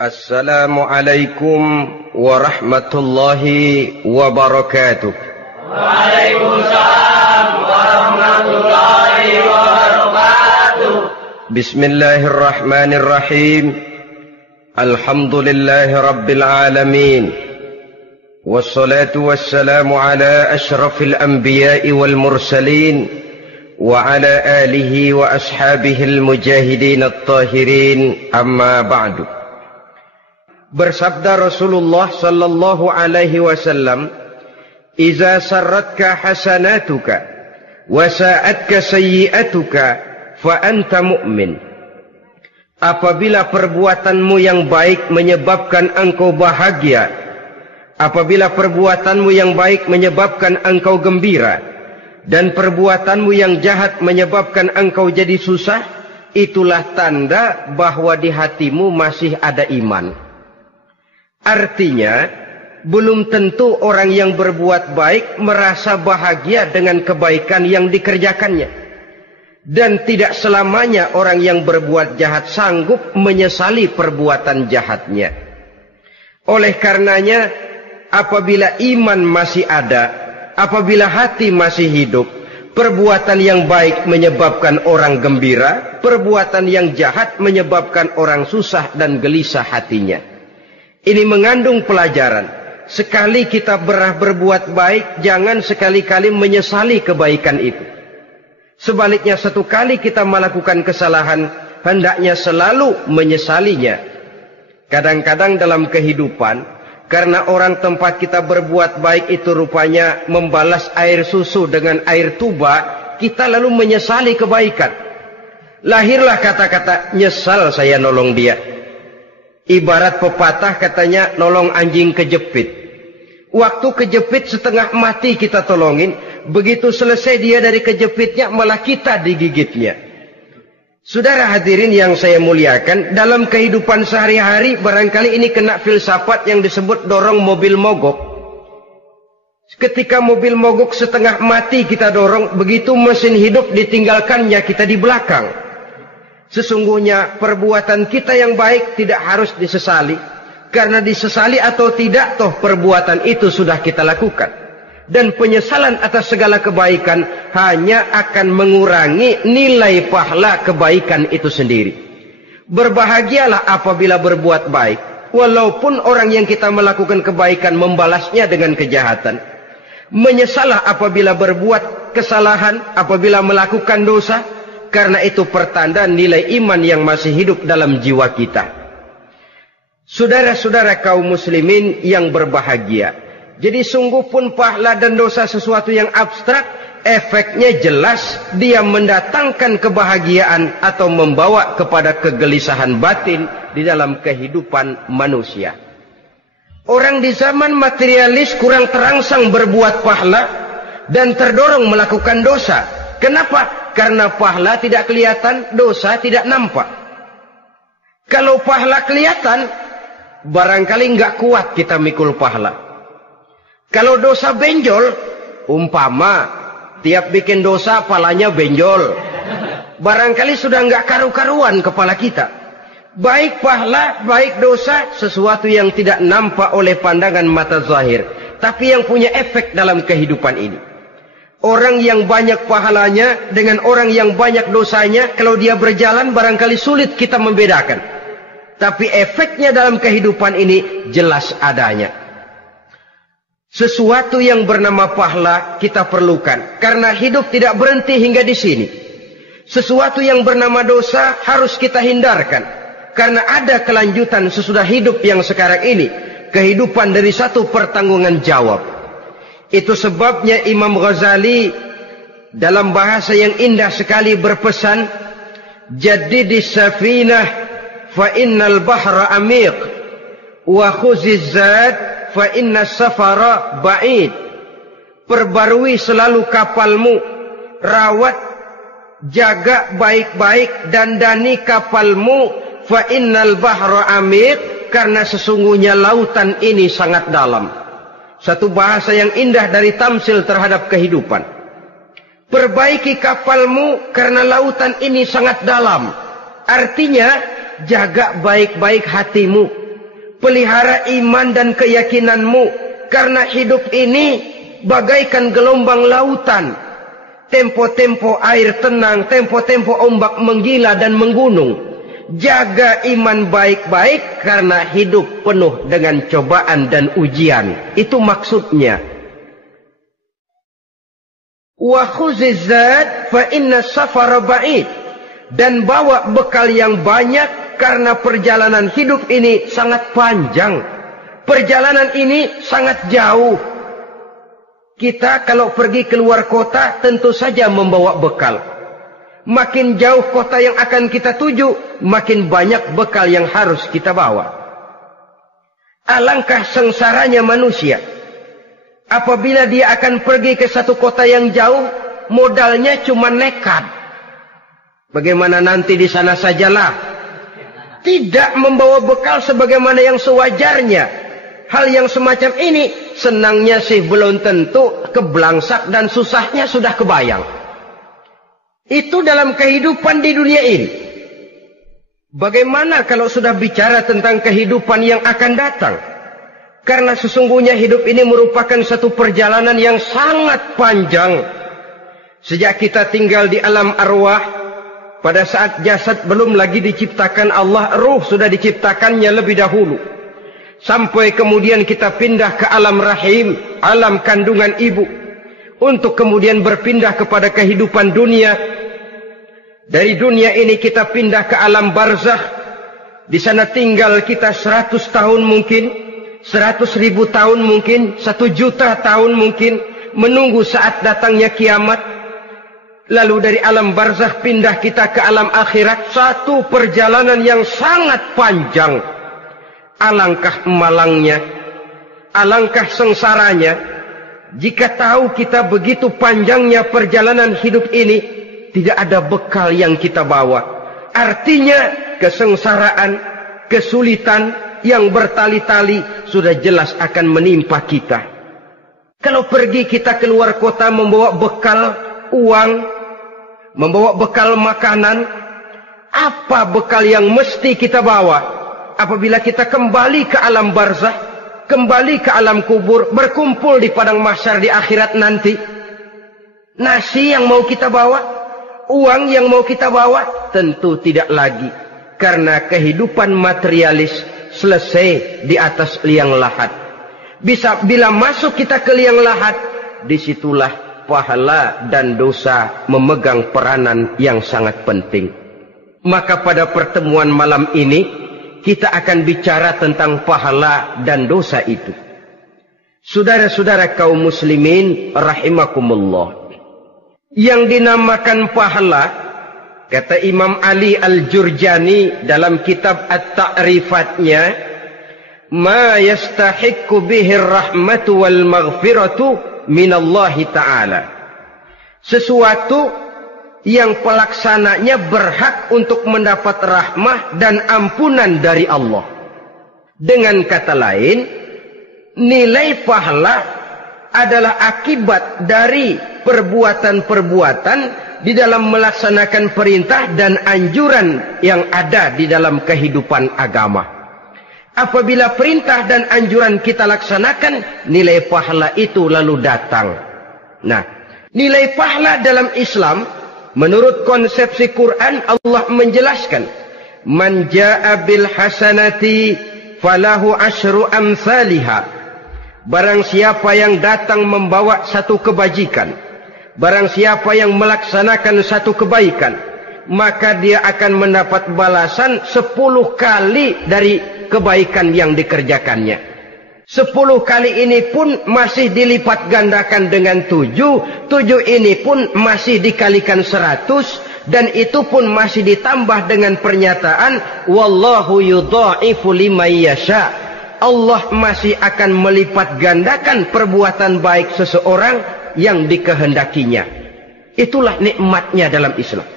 Assalamualaikum warahmatullahi wabarakatuh. Waalaikumsalam warahmatullahi wabarakatuh. Bismillahirrahmanirrahim. Alhamdulillahi rabbil alamin. Wassalatu wassalamu ala ashrafil anbiya'i wal mursalin wa ala alihi wa ashabihil mujahidin at-tahirin, amma ba'du. Bersabda Rasulullah sallallahu alaihi wasallam, "Iza sarratka hasanatuka wa sa'atka sayyi'atuka fa anta mu'min." Apabila perbuatanmu yang baik menyebabkan engkau bahagia, apabila perbuatanmu yang baik menyebabkan engkau gembira, dan perbuatanmu yang jahat menyebabkan engkau jadi susah, itulah tanda bahwa di hatimu masih ada iman. Artinya, belum tentu orang yang berbuat baik merasa bahagia dengan kebaikan yang dikerjakannya. Dan tidak selamanya orang yang berbuat jahat sanggup menyesali perbuatan jahatnya. Oleh karenanya, apabila iman masih ada, apabila hati masih hidup, perbuatan yang baik menyebabkan orang gembira, perbuatan yang jahat menyebabkan orang susah dan gelisah hatinya. Ini mengandung pelajaran. Sekali kita berbuat baik, jangan sekali-kali menyesali kebaikan itu. Sebaliknya, satu kali kita melakukan kesalahan, hendaknya selalu menyesalinya. Kadang-kadang dalam kehidupan, karena orang tempat kita berbuat baik itu rupanya membalas air susu dengan air tuba, kita lalu menyesali kebaikan. Lahirlah kata-kata, "Nyesal saya nolong dia." Ibarat pepatah katanya, nolong anjing kejepit. Waktu kejepit setengah mati kita tolongin, begitu selesai dia dari kejepitnya, malah kita digigitnya. Saudara hadirin yang saya muliakan, dalam kehidupan sehari-hari barangkali ini kena filsafat yang disebut dorong mobil mogok. Ketika mobil mogok setengah mati kita dorong, begitu mesin hidup ditinggalkannya kita di belakang. Sesungguhnya perbuatan kita yang baik tidak harus disesali. Karena disesali atau tidak, toh perbuatan itu sudah kita lakukan. Dan penyesalan atas segala kebaikan hanya akan mengurangi nilai pahala kebaikan itu sendiri. Berbahagialah apabila berbuat baik, walaupun orang yang kita melakukan kebaikan membalasnya dengan kejahatan. Menyesalah apabila berbuat kesalahan, apabila melakukan dosa, karena itu pertanda nilai iman yang masih hidup dalam jiwa kita. Saudara-saudara kaum muslimin yang berbahagia, jadi sungguh pun pahala dan dosa sesuatu yang abstrak, efeknya jelas dia mendatangkan kebahagiaan atau membawa kepada kegelisahan batin di dalam kehidupan manusia. Orang di zaman materialis kurang terangsang berbuat pahala dan terdorong melakukan dosa. Kenapa? Karena pahala tidak kelihatan, dosa tidak nampak. Kalau pahala kelihatan, barangkali nggak kuat kita mikul pahala. Kalau dosa benjol, umpama tiap bikin dosa palanya benjol, barangkali sudah nggak karu-karuan kepala kita. Baik pahala, baik dosa, sesuatu yang tidak nampak oleh pandangan mata zahir, tapi yang punya efek dalam kehidupan ini. Orang yang banyak pahalanya dengan orang yang banyak dosanya, kalau dia berjalan barangkali sulit kita membedakan. Tapi efeknya dalam kehidupan ini jelas adanya. Sesuatu yang bernama pahala kita perlukan, karena hidup tidak berhenti hingga di sini. Sesuatu yang bernama dosa harus kita hindarkan, karena ada kelanjutan sesudah hidup yang sekarang ini. Kehidupan dari satu pertanggungan jawab. Itu sebabnya Imam Ghazali dalam bahasa yang indah sekali berpesan, "Jaddidis safinah fa innal bahra amiq wa khuziz zad fa innas safara ba'id." Perbarui selalu kapalmu, rawat, jaga baik-baik, dandani kapalmu, fa innal bahra amiq, karena sesungguhnya lautan ini sangat dalam. Satu bahasa yang indah dari tamsil terhadap kehidupan. Perbaiki kapalmu karena lautan ini sangat dalam. Artinya, jaga baik-baik hatimu. Pelihara iman dan keyakinanmu, karena hidup ini bagaikan gelombang lautan. Tempo-tempo air tenang, tempo-tempo ombak menggila dan menggunung. Jaga iman baik-baik karena hidup penuh dengan cobaan dan ujian. Itu maksudnya. Wa khuziz zad fa inna safara ba'id. Dan bawa bekal yang banyak karena perjalanan hidup ini sangat panjang. Perjalanan ini sangat jauh. Kita kalau pergi keluar kota tentu saja membawa bekal. Makin jauh kota yang akan kita tuju, makin banyak bekal yang harus kita bawa. Alangkah sengsaranya manusia apabila dia akan pergi ke satu kota yang jauh, modalnya cuma nekat. Bagaimana nanti di sana sajalah. Tidak membawa bekal sebagaimana yang sewajarnya. Hal yang semacam ini senangnya sih belum tentu, keblangsak dan susahnya sudah kebayang. Itu dalam kehidupan di dunia ini. Bagaimana kalau sudah bicara tentang kehidupan yang akan datang? Karena sesungguhnya hidup ini merupakan satu perjalanan yang sangat panjang. Sejak kita tinggal di alam arwah, pada saat jasad belum lagi diciptakan Allah, ruh sudah diciptakannya lebih dahulu. Sampai kemudian kita pindah ke alam rahim, alam kandungan ibu. Untuk kemudian berpindah kepada kehidupan dunia. Dari dunia ini kita pindah ke alam barzakh. Di sana tinggal kita 100 tahun mungkin, 100.000 tahun mungkin, 1 juta tahun mungkin, menunggu saat datangnya kiamat. Lalu dari alam barzakh pindah kita ke alam akhirat. Satu perjalanan yang sangat panjang. Alangkah malangnya, alangkah sengsaranya, jika tahu kita begitu panjangnya perjalanan hidup ini, tidak ada bekal yang kita bawa. Artinya kesengsaraan, kesulitan yang bertali-tali sudah jelas akan menimpa kita. Kalau pergi kita keluar kota membawa bekal uang, membawa bekal makanan, apa bekal yang mesti kita bawa? Apabila kita kembali ke alam barzakh, kembali ke alam kubur, berkumpul di padang mahsyar di akhirat nanti. Nasi yang mau kita bawa, uang yang mau kita bawa, tentu tidak lagi. Karena kehidupan materialis selesai di atas liang lahat. Bila masuk kita ke liang lahat, disitulah pahala dan dosa memegang peranan yang sangat penting. Maka pada pertemuan malam ini, kita akan bicara tentang pahala dan dosa itu. Saudara-saudara kaum muslimin rahimakumullah. Yang dinamakan pahala, kata Imam Ali Al-Jurjani dalam kitab At-Ta'rifatnya, ma yastahiqqu bihi ar-rahmatu wal maghfiratu minallahi ta'ala. Sesuatu yang pelaksananya berhak untuk mendapat rahmah dan ampunan dari Allah. Dengan kata lain, nilai pahala adalah akibat dari perbuatan-perbuatan di dalam melaksanakan perintah dan anjuran yang ada di dalam kehidupan agama. Apabila perintah dan anjuran kita laksanakan, nilai pahala itu lalu datang. Nah, nilai pahala dalam Islam, menurut konsepsi Quran, Allah menjelaskan, man jaa bil hasanati falahu asyru amsalihha. Barang siapa yang datang membawa satu kebajikan, barang siapa yang melaksanakan satu kebaikan, maka dia akan mendapat balasan 10 kali dari kebaikan yang dikerjakannya. 10 kali ini pun masih dilipat gandakan dengan 7. 7 ini pun masih dikalikan 100. Dan itu pun masih ditambah dengan pernyataan, wallahu yudha'ifu liman yasha. Allah masih akan melipat gandakan perbuatan baik seseorang yang dikehendakinya. Itulah nikmatnya dalam Islam.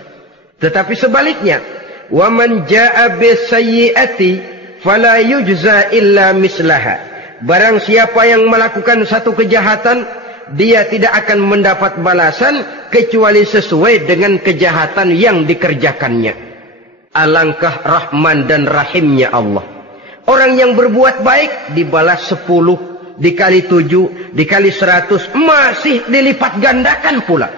Tetapi sebaliknya, wa man jaa'a bisayyi'ati fala yujza illa mislaha. Barang siapa yang melakukan satu kejahatan, dia tidak akan mendapat balasan kecuali sesuai dengan kejahatan yang dikerjakannya. Alangkah rahman dan rahimnya Allah. Orang yang berbuat baik dibalas 10, dikali 7, dikali 100, masih dilipat gandakan pula.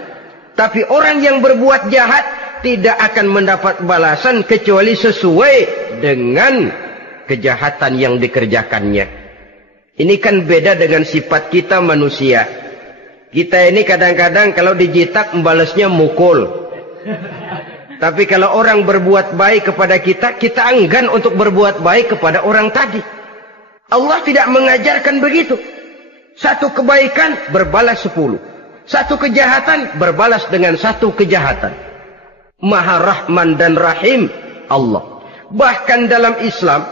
Tapi orang yang berbuat jahat tidak akan mendapat balasan kecuali sesuai dengan kejahatan yang dikerjakannya. Ini kan beda dengan sifat kita manusia. Kita ini kadang-kadang kalau dijitak membalasnya mukul. Tapi kalau orang berbuat baik kepada kita, kita enggan untuk berbuat baik kepada orang tadi. Allah tidak mengajarkan begitu. Satu kebaikan berbalas 10. Satu kejahatan berbalas dengan satu kejahatan. Maha Rahman dan Rahim Allah. Bahkan dalam Islam,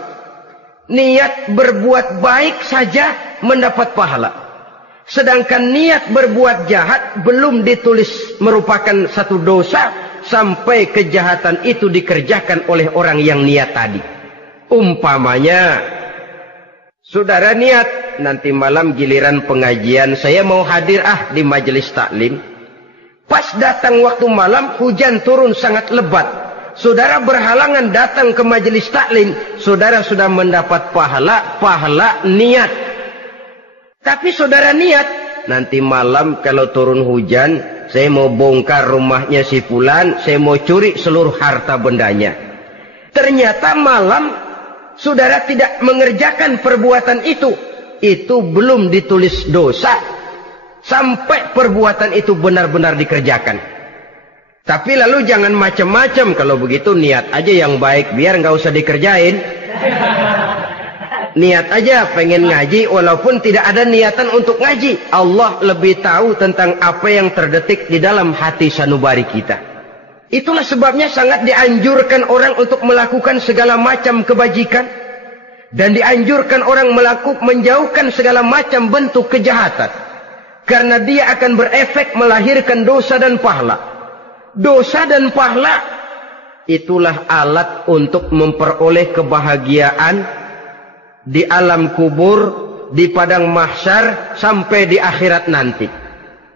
niat berbuat baik saja mendapat pahala. Sedangkan niat berbuat jahat belum ditulis merupakan satu dosa sampai kejahatan itu dikerjakan oleh orang yang niat tadi. Umpamanya, saudara niat nanti malam giliran pengajian saya mau hadir di majelis taklim. Pas datang waktu malam hujan turun sangat lebat. Saudara berhalangan datang ke majelis taklim, saudara sudah mendapat pahala niat. Tapi saudara niat nanti malam kalau turun hujan saya mau bongkar rumahnya si fulan, saya mau curi seluruh harta bendanya. Ternyata malam saudara tidak mengerjakan perbuatan itu belum ditulis dosa sampai perbuatan itu benar-benar dikerjakan. Tapi lalu jangan macam-macam, kalau begitu niat aja yang baik biar nggak usah dikerjain. Niat aja pengen ngaji walaupun tidak ada niatan untuk ngaji. Allah lebih tahu tentang apa yang terdetik di dalam hati sanubari kita. Itulah sebabnya sangat dianjurkan orang untuk melakukan segala macam kebajikan. Dan dianjurkan orang menjauhkan segala macam bentuk kejahatan. Karena dia akan berefek melahirkan dosa dan pahala. Dosa dan pahala itulah alat untuk memperoleh kebahagiaan di alam kubur, di padang mahsyar, sampai di akhirat nanti.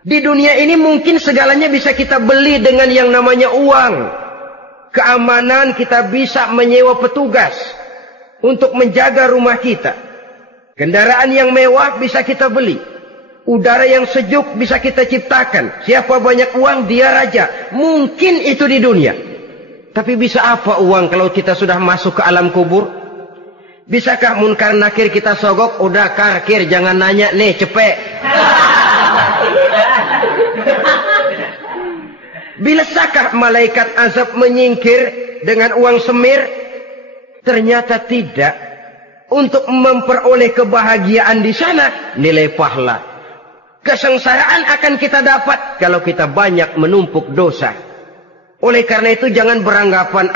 Di dunia ini mungkin segalanya bisa kita beli dengan yang namanya uang. Keamanan kita bisa menyewa petugas untuk menjaga rumah kita. Kendaraan yang mewah bisa kita beli. Udara yang sejuk bisa kita ciptakan. Siapa banyak uang dia raja. Mungkin itu di dunia. Tapi bisa apa uang kalau kita sudah masuk ke alam kubur? Bisakah munkar nakir kita sogok? Udah karkir, jangan nanya nih, cepet. Bisakah malaikat azab menyingkir dengan uang semir? Ternyata tidak. Untuk memperoleh kebahagiaan di sana, nilai pahala. Kesengsaraan akan kita dapat kalau kita banyak menumpuk dosa. Oleh karena itu jangan beranggapan,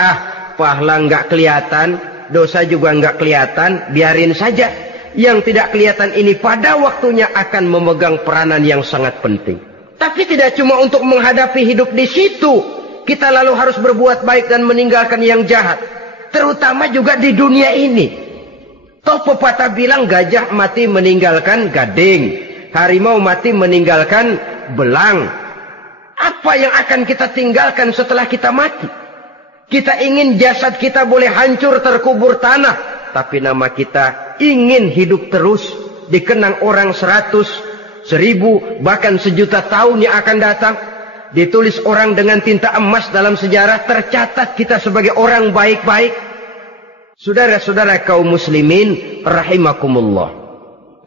pahala nggak kelihatan, dosa juga nggak kelihatan, biarin saja. Yang tidak kelihatan ini pada waktunya akan memegang peranan yang sangat penting. Tapi tidak cuma untuk menghadapi hidup di situ, kita lalu harus berbuat baik dan meninggalkan yang jahat. Terutama juga di dunia ini. Toh pepatah bilang gajah mati meninggalkan gading, harimau mati meninggalkan belang. Apa yang akan kita tinggalkan setelah kita mati? Kita ingin jasad kita boleh hancur terkubur tanah, tapi nama kita ingin hidup terus, dikenang orang 100, 1000, bahkan 1.000.000 tahun yang akan datang. Ditulis orang dengan tinta emas dalam sejarah, tercatat kita sebagai orang baik-baik. Saudara-saudara kaum muslimin rahimakumullah.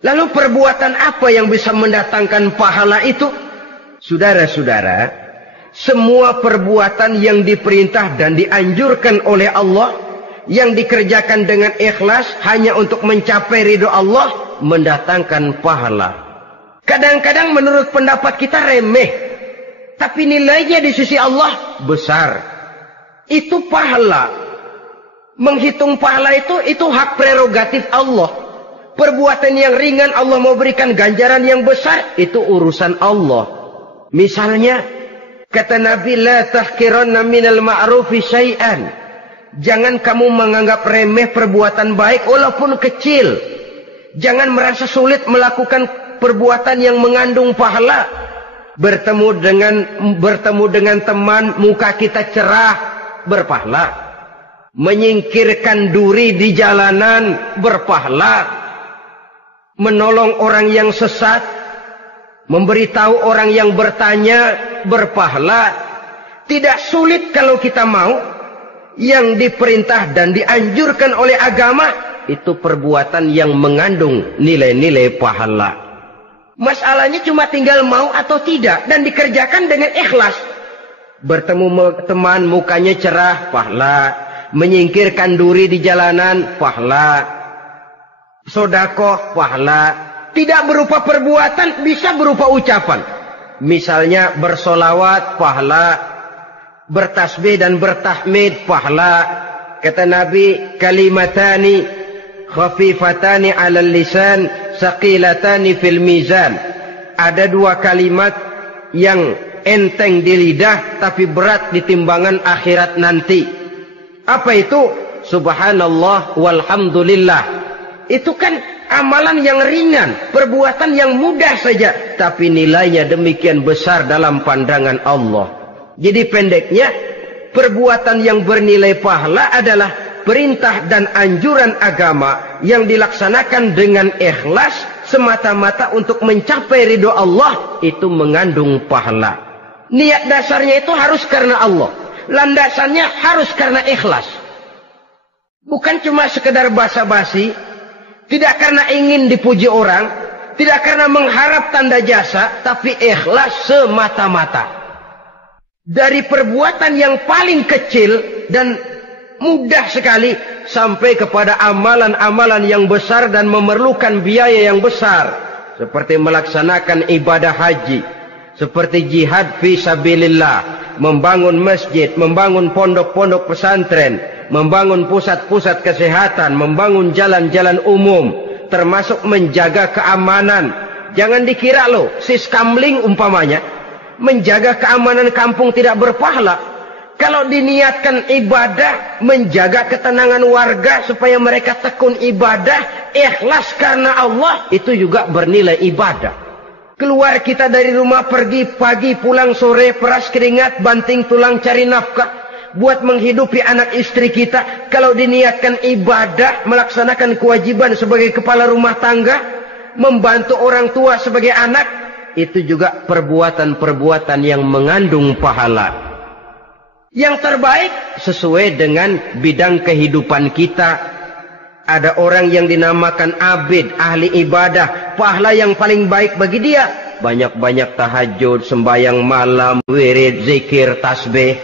Lalu perbuatan apa yang bisa mendatangkan pahala itu? Saudara-saudara, semua perbuatan yang diperintah dan dianjurkan oleh Allah, yang dikerjakan dengan ikhlas hanya untuk mencapai ridho Allah, mendatangkan pahala. Kadang-kadang menurut pendapat kita remeh, tapi nilainya di sisi Allah besar. Itu pahala. Menghitung pahala itu hak prerogatif Allah. Perbuatan yang ringan Allah mau berikan ganjaran yang besar, itu urusan Allah. Misalnya, kata Nabi, la tahkiranna minal ma'rufi syai'an. Jangan kamu menganggap remeh perbuatan baik walaupun kecil. Jangan merasa sulit melakukan perbuatan yang mengandung pahala. Bertemu dengan teman, muka kita cerah, berpahala. menyingkirkan duri di jalanan berpahala, menolong orang yang sesat, memberitahu orang yang bertanya berpahala. Tidak sulit kalau kita mau. Yang diperintah dan dianjurkan oleh agama itu perbuatan yang mengandung nilai-nilai pahala. Masalahnya cuma tinggal mau atau tidak dan dikerjakan dengan ikhlas. Bertemu teman mukanya cerah, pahala. Menyingkirkan duri di jalanan, pahala. Sedekah, pahala. Tidak berupa perbuatan, bisa berupa ucapan. Misalnya bersolawat, pahala. Bertasbih dan bertahmid, pahala. Kata Nabi, kalimatani khafifatani 'alal lisan, saqilatani fil mizan. Ada dua kalimat yang enteng di lidah tapi berat di timbangan akhirat nanti. Apa itu? Subhanallah walhamdulillah. Itu kan amalan yang ringan, perbuatan yang mudah saja, tapi nilainya demikian besar dalam pandangan Allah. Jadi pendeknya, perbuatan yang bernilai pahala adalah perintah dan anjuran agama yang dilaksanakan dengan ikhlas semata-mata untuk mencapai ridho Allah, itu mengandung pahala. Niat dasarnya itu harus karena Allah. Landasannya harus karena ikhlas. Bukan cuma sekedar basa-basi, tidak karena ingin dipuji orang, tidak karena mengharap tanda jasa, tapi ikhlas semata-mata. Dari perbuatan yang paling kecil dan mudah sekali sampai kepada amalan-amalan yang besar dan memerlukan biaya yang besar, seperti melaksanakan ibadah haji, seperti jihad fi sabilillah, membangun masjid, membangun pondok-pondok pesantren, membangun pusat-pusat kesehatan, membangun jalan-jalan umum, termasuk menjaga keamanan. Jangan dikira loh, siskamling umpamanya, menjaga keamanan kampung tidak berpahala. Kalau diniatkan ibadah, menjaga ketenangan warga supaya mereka tekun ibadah, ikhlas karena Allah, itu juga bernilai ibadah. Keluar kita dari rumah, pergi pagi, pulang sore, peras keringat, banting tulang cari nafkah, buat menghidupi anak istri kita. Kalau diniatkan ibadah, melaksanakan kewajiban sebagai kepala rumah tangga, membantu orang tua sebagai anak, itu juga perbuatan-perbuatan yang mengandung pahala. Yang terbaik sesuai dengan bidang kehidupan kita. Ada orang yang dinamakan abid, ahli ibadah, pahala yang paling baik bagi dia, banyak-banyak tahajud, sembahyang malam, wirid, zikir, tasbih.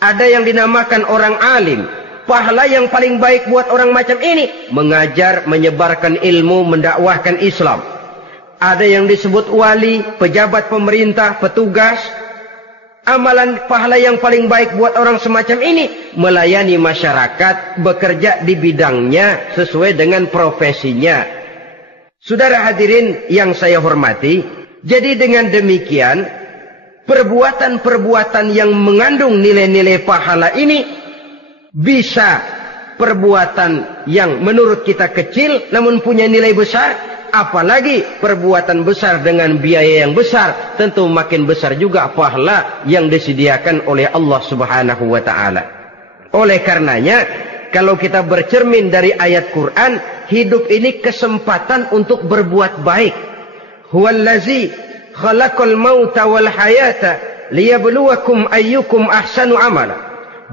Ada yang dinamakan orang alim, pahala yang paling baik buat orang macam ini, mengajar, menyebarkan ilmu, mendakwahkan Islam. Ada yang disebut wali, pejabat pemerintah, petugas. Amalan pahala yang paling baik buat orang semacam ini, melayani masyarakat, bekerja di bidangnya sesuai dengan profesinya. Saudara hadirin yang saya hormati, jadi dengan demikian, perbuatan-perbuatan yang mengandung nilai-nilai pahala ini bisa perbuatan yang menurut kita kecil namun punya nilai besar. Apalagi perbuatan besar dengan biaya yang besar, tentu makin besar juga pahala yang disediakan oleh Allah Subhanahu wa ta'ala. Oleh karenanya, kalau kita bercermin dari ayat Quran, hidup ini kesempatan untuk berbuat baik. Huwallazi khalaqal mauta wal hayata liyabluwakum ayyukum ahsanu amala.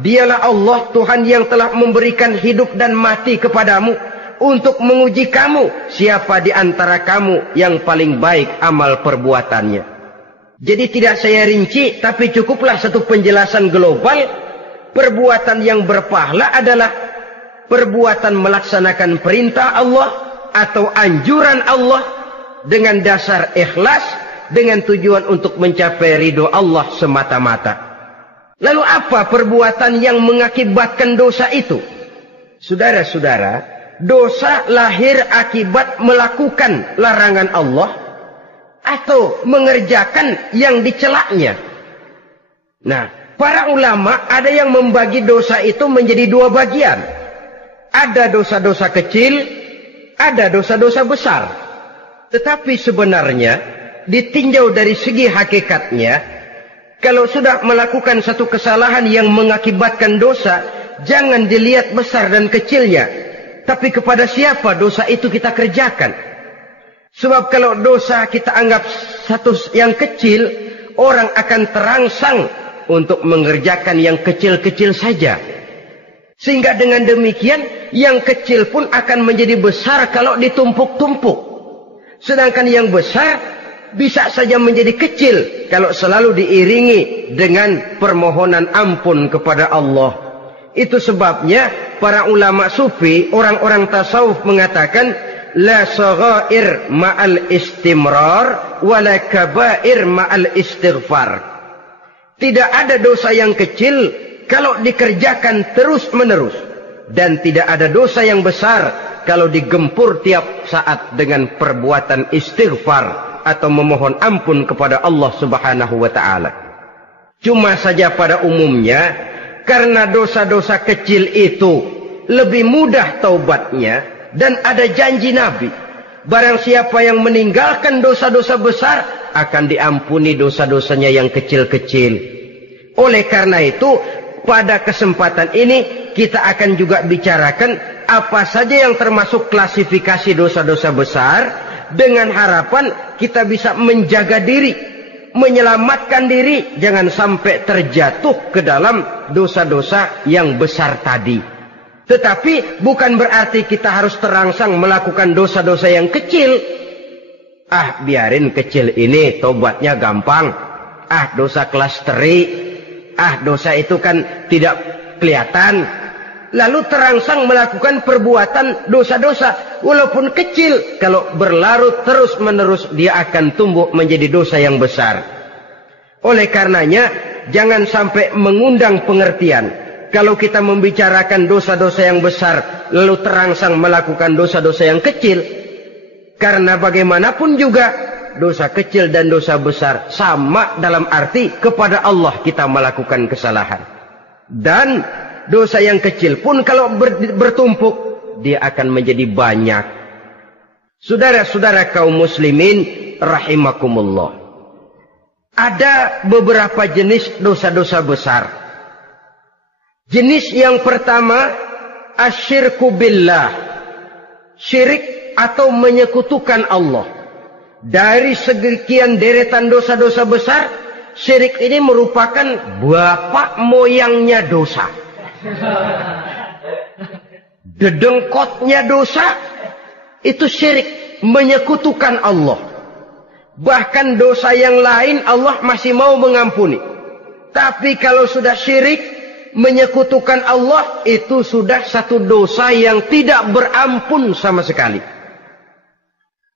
Dialah Allah, Tuhan yang telah memberikan hidup dan mati kepadamu untuk menguji kamu, siapa di antara kamu yang paling baik amal perbuatannya. Jadi tidak saya rinci, tapi cukuplah satu penjelasan global. Perbuatan yang berpahala adalah perbuatan melaksanakan perintah Allah atau anjuran Allah dengan dasar ikhlas, dengan tujuan untuk mencapai ridho Allah semata-mata. Lalu apa perbuatan yang mengakibatkan dosa itu? Saudara-saudara, dosa lahir akibat melakukan larangan Allah atau mengerjakan yang dicelaknya. Nah, para ulama ada yang membagi dosa itu menjadi dua bagian. Ada dosa-dosa kecil, ada dosa-dosa besar. Tetapi sebenarnya ditinjau dari segi hakikatnya, kalau sudah melakukan satu kesalahan yang mengakibatkan dosa, jangan dilihat besar dan kecilnya, tapi kepada siapa dosa itu kita kerjakan. Sebab kalau dosa kita anggap satu yang kecil, orang akan terangsang untuk mengerjakan yang kecil-kecil saja. Sehingga dengan demikian, yang kecil pun akan menjadi besar kalau ditumpuk-tumpuk. Sedangkan yang besar bisa saja menjadi kecil kalau selalu diiringi dengan permohonan ampun kepada Allah. Itu sebabnya para ulama sufi, orang-orang tasawuf mengatakan, la saghair ma'al istimrar wala kabair ma'al istighfar. Tidak ada dosa yang kecil kalau dikerjakan terus-menerus, dan tidak ada dosa yang besar kalau digempur tiap saat dengan perbuatan istighfar atau memohon ampun kepada Allah Subhanahu wa taala. Cuma saja pada umumnya, karena dosa-dosa kecil itu lebih mudah taubatnya, dan ada janji Nabi, barang siapa yang meninggalkan dosa-dosa besar akan diampuni dosa-dosanya yang kecil-kecil. Oleh karena itu, pada kesempatan ini kita akan juga bicarakan apa saja yang termasuk klasifikasi dosa-dosa besar, dengan harapan kita bisa menjaga diri, menyelamatkan diri, jangan sampai terjatuh ke dalam dosa-dosa yang besar tadi. Tetapi bukan berarti kita harus terangsang melakukan dosa-dosa yang kecil. Biarin kecil ini, tobatnya gampang. Dosa kelas teri. Dosa itu kan tidak kelihatan. Lalu terangsang melakukan perbuatan dosa-dosa walaupun kecil. Kalau berlarut terus-menerus, dia akan tumbuh menjadi dosa yang besar. Oleh karenanya, jangan sampai mengundang pengertian kalau kita membicarakan dosa-dosa yang besar lalu terangsang melakukan dosa-dosa yang kecil. Karena bagaimanapun juga dosa kecil dan dosa besar sama dalam arti kepada Allah kita melakukan kesalahan. Dan dosa yang kecil pun kalau bertumpuk, dia akan menjadi banyak. Saudara-saudara kaum muslimin rahimakumullah, ada beberapa jenis dosa-dosa besar. Jenis yang pertama, asyirku billah, syirik atau menyekutukan Allah. Dari sekian deretan dosa-dosa besar, syirik ini merupakan bapak moyangnya dosa. Dedengkotnya dosa, itu syirik, menyekutukan Allah. Bahkan dosa yang lain Allah masih mau mengampuni. Tapi kalau sudah syirik, menyekutukan Allah, itu sudah satu dosa yang tidak berampun sama sekali.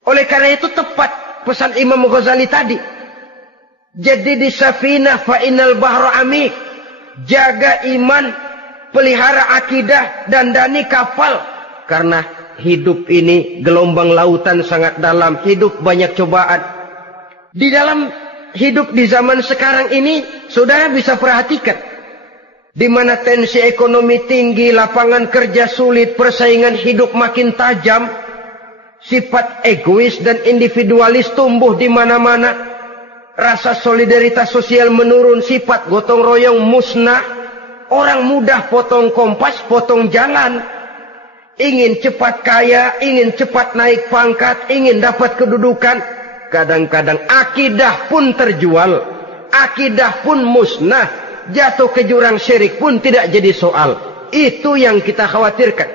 Oleh karena itu tepat pesan Imam Ghazali tadi. Jadi di safinah fa innal bahra amik. Jaga iman, pelihara akidah, dandani kapal. Karena hidup ini gelombang lautan sangat dalam, hidup banyak cobaan. Di dalam hidup di zaman sekarang ini, saudara bisa perhatikan, di mana tensi ekonomi tinggi, lapangan kerja sulit, persaingan hidup makin tajam, sifat egois dan individualis tumbuh di mana-mana, rasa solidaritas sosial menurun, sifat gotong royong musnah, orang mudah potong kompas, potong jalan, ingin cepat kaya, ingin cepat naik pangkat, ingin dapat kedudukan. Kadang-kadang akidah pun terjual, akidah pun musnah, jatuh ke jurang syirik pun tidak jadi soal. Itu yang kita khawatirkan.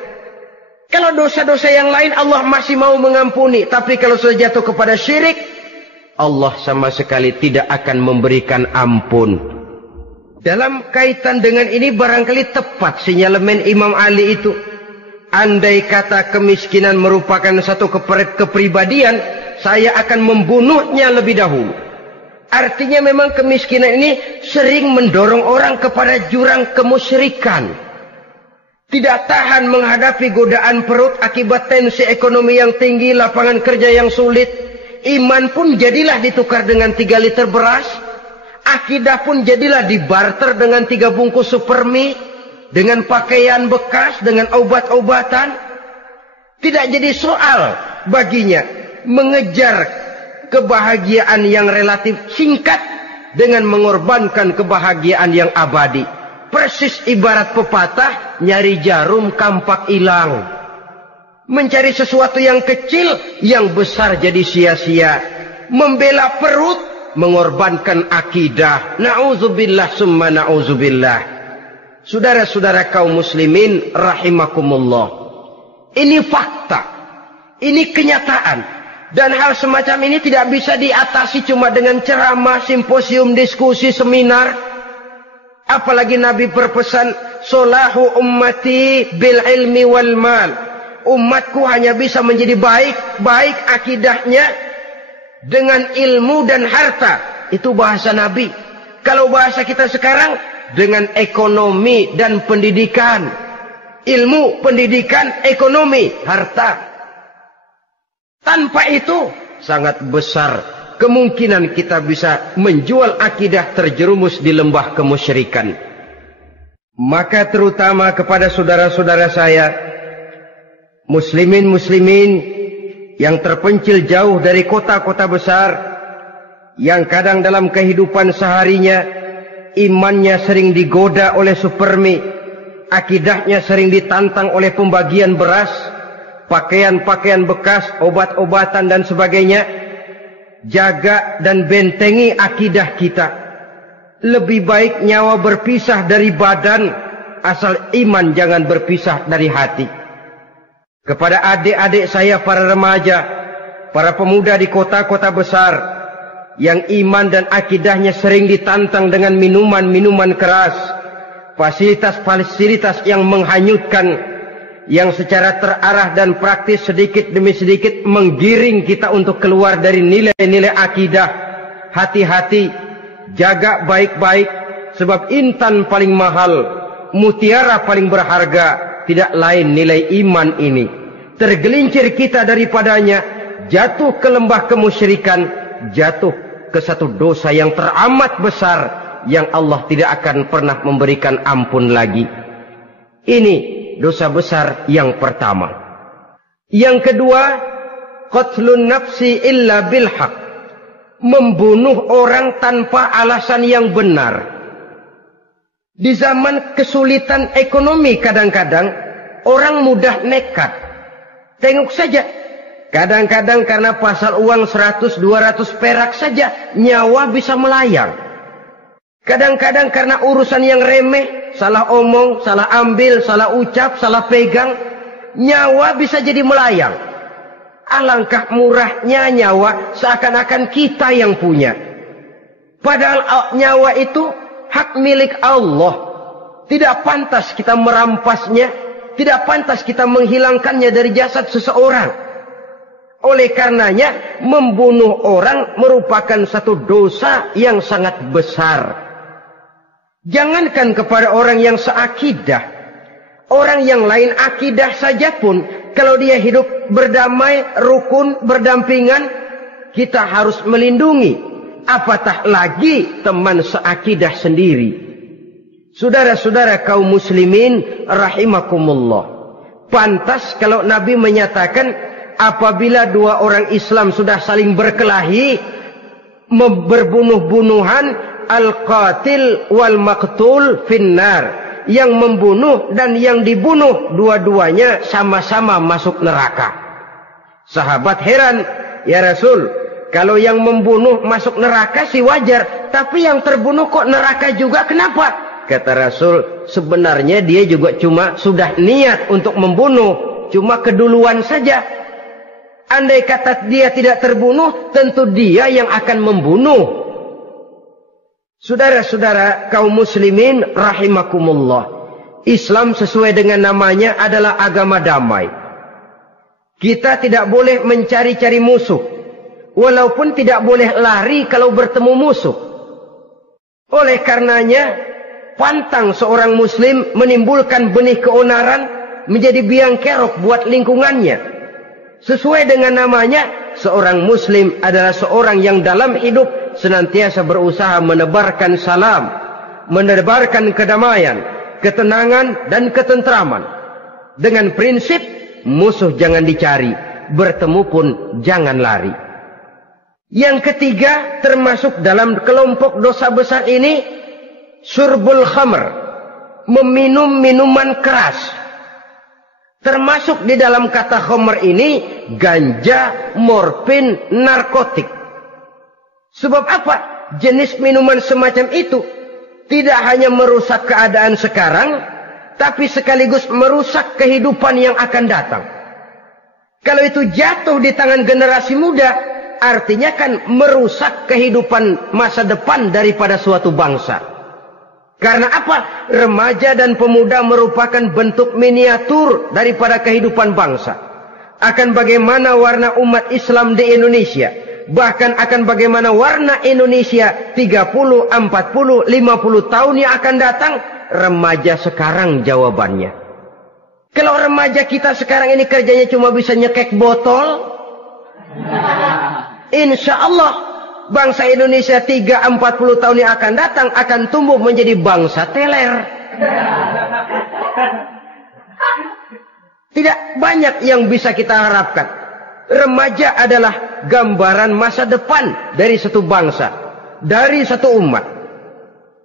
Kalau dosa-dosa yang lain Allah masih mau mengampuni, tapi kalau sudah jatuh kepada syirik, Allah sama sekali tidak akan memberikan ampun. Dalam kaitan dengan ini barangkali tepat sinyalemen Imam Ali itu. Andai kata kemiskinan merupakan satu kepribadian, saya akan membunuhnya lebih dahulu. Artinya memang kemiskinan ini sering mendorong orang kepada jurang kemusyrikan. Tidak tahan menghadapi godaan perut akibat tensi ekonomi yang tinggi, lapangan kerja yang sulit. Iman pun jadilah ditukar dengan 3 liter beras. Akidah pun jadilah dibarter dengan 3 bungkus supermi, dengan pakaian bekas, dengan obat-obatan. Tidak jadi soal baginya mengejar kebahagiaan yang relatif singkat dengan mengorbankan kebahagiaan yang abadi. Persis ibarat pepatah, nyari jarum kampak hilang. Mencari sesuatu yang kecil, yang besar jadi sia-sia. Membela perut, mengorbankan akidah. Na'udzubillah summa na'udzubillah. Saudara-saudara kaum muslimin rahimakumullah. Ini fakta. Ini kenyataan. Dan hal semacam ini tidak bisa diatasi cuma dengan ceramah, simposium, diskusi, seminar. Apalagi Nabi berpesan, solahu ummati bil ilmi wal mal. Umatku hanya bisa menjadi baik akidahnya dengan ilmu dan harta. Itu bahasa Nabi. Kalau bahasa kita sekarang, dengan ekonomi dan pendidikan. Ilmu, pendidikan, ekonomi, harta. Tanpa itu sangat besar kemungkinan kita bisa menjual akidah terjerumus di lembah kemusyrikan. Maka terutama kepada saudara-saudara saya, muslimin yang terpencil jauh dari kota-kota besar, yang kadang dalam kehidupan seharinya imannya sering digoda oleh supermi, akidahnya sering ditantang oleh pembagian beras, pakaian-pakaian bekas, obat-obatan dan sebagainya. Jaga dan bentengi akidah kita. Lebih baik nyawa berpisah dari badan, asal iman jangan berpisah dari hati. Kepada adik-adik saya para remaja, para pemuda di kota-kota besar, yang iman dan akidahnya sering ditantang dengan minuman-minuman keras, fasilitas-fasilitas yang menghanyutkan, yang secara terarah dan praktis sedikit demi sedikit menggiring kita untuk keluar dari nilai-nilai akidah. Hati-hati, jaga baik-baik, sebab intan paling mahal, mutiara paling berharga, tidak lain nilai iman ini. Tergelincir kita daripadanya, jatuh ke lembah kemusyrikan, jatuh ke satu dosa yang teramat besar, yang Allah tidak akan pernah memberikan ampun lagi. Ini dosa besar yang pertama. Yang kedua, qatlun nafsi illa bilhaq. Membunuh orang tanpa alasan yang benar. Di zaman kesulitan ekonomi kadang-kadang orang mudah nekat. Tengok saja, kadang-kadang karena pasal uang 100-200 perak saja nyawa bisa melayang. Kadang-kadang karena urusan yang remeh, salah omong, salah ambil, salah ucap, salah pegang, nyawa bisa jadi melayang. Alangkah murahnya nyawa, seakan-akan kita yang punya. Padahal nyawa itu hak milik Allah. Tidak pantas kita merampasnya, tidak pantas kita menghilangkannya dari jasad seseorang. Oleh karenanya, membunuh orang merupakan satu dosa yang sangat besar. Jangankan kepada orang yang seakidah, orang yang lain akidah saja pun, kalau dia hidup berdamai, rukun, berdampingan, kita harus melindungi. Apatah lagi teman seakidah sendiri. Saudara-saudara kaum muslimin rahimakumullah. Pantas kalau Nabi menyatakan, apabila dua orang Islam sudah saling berkelahi, berbunuh-bunuhan, al-qatil wal maqtul finnar. Yang membunuh dan yang dibunuh, dua-duanya sama-sama masuk neraka. Sahabat heran, ya Rasul, kalau yang membunuh masuk neraka sih wajar, tapi yang terbunuh kok neraka juga, kenapa? Kata Rasul, sebenarnya dia juga cuma sudah niat untuk membunuh, cuma keduluan saja. Andai kata dia tidak terbunuh, tentu dia yang akan membunuh. Saudara-saudara kaum muslimin rahimakumullah. Islam sesuai dengan namanya adalah agama damai. Kita tidak boleh mencari-cari musuh. Walaupun tidak boleh lari kalau bertemu musuh. Oleh karenanya, pantang seorang muslim menimbulkan benih keonaran menjadi biang kerok buat lingkungannya. Sesuai dengan namanya, seorang muslim adalah seorang yang dalam hidup senantiasa berusaha menebarkan salam, menebarkan kedamaian, ketenangan dan ketentraman. Dengan prinsip musuh jangan dicari, bertemu pun jangan lari. Yang ketiga, termasuk dalam kelompok dosa besar ini, syurbul khamr, meminum minuman keras. Termasuk di dalam kata khamr ini ganja, morfin, narkotik. Sebab apa? Jenis minuman semacam itu tidak hanya merusak keadaan sekarang, tapi sekaligus merusak kehidupan yang akan datang. Kalau itu jatuh di tangan generasi muda, artinya kan merusak kehidupan masa depan daripada suatu bangsa. Karena apa? Remaja dan pemuda merupakan bentuk miniatur daripada kehidupan bangsa. Akan bagaimana warna umat Islam di Indonesia. Bahkan akan bagaimana warna Indonesia 30, 40, 50 tahun yang akan datang. Remaja sekarang jawabannya. Kalau remaja kita sekarang ini kerjanya cuma bisa nyekek botol, insya Allah bangsa Indonesia 30-40 tahun yang akan datang akan tumbuh menjadi bangsa teler. Tidak banyak yang bisa kita harapkan. Remaja adalah gambaran masa depan dari satu bangsa, dari satu umat.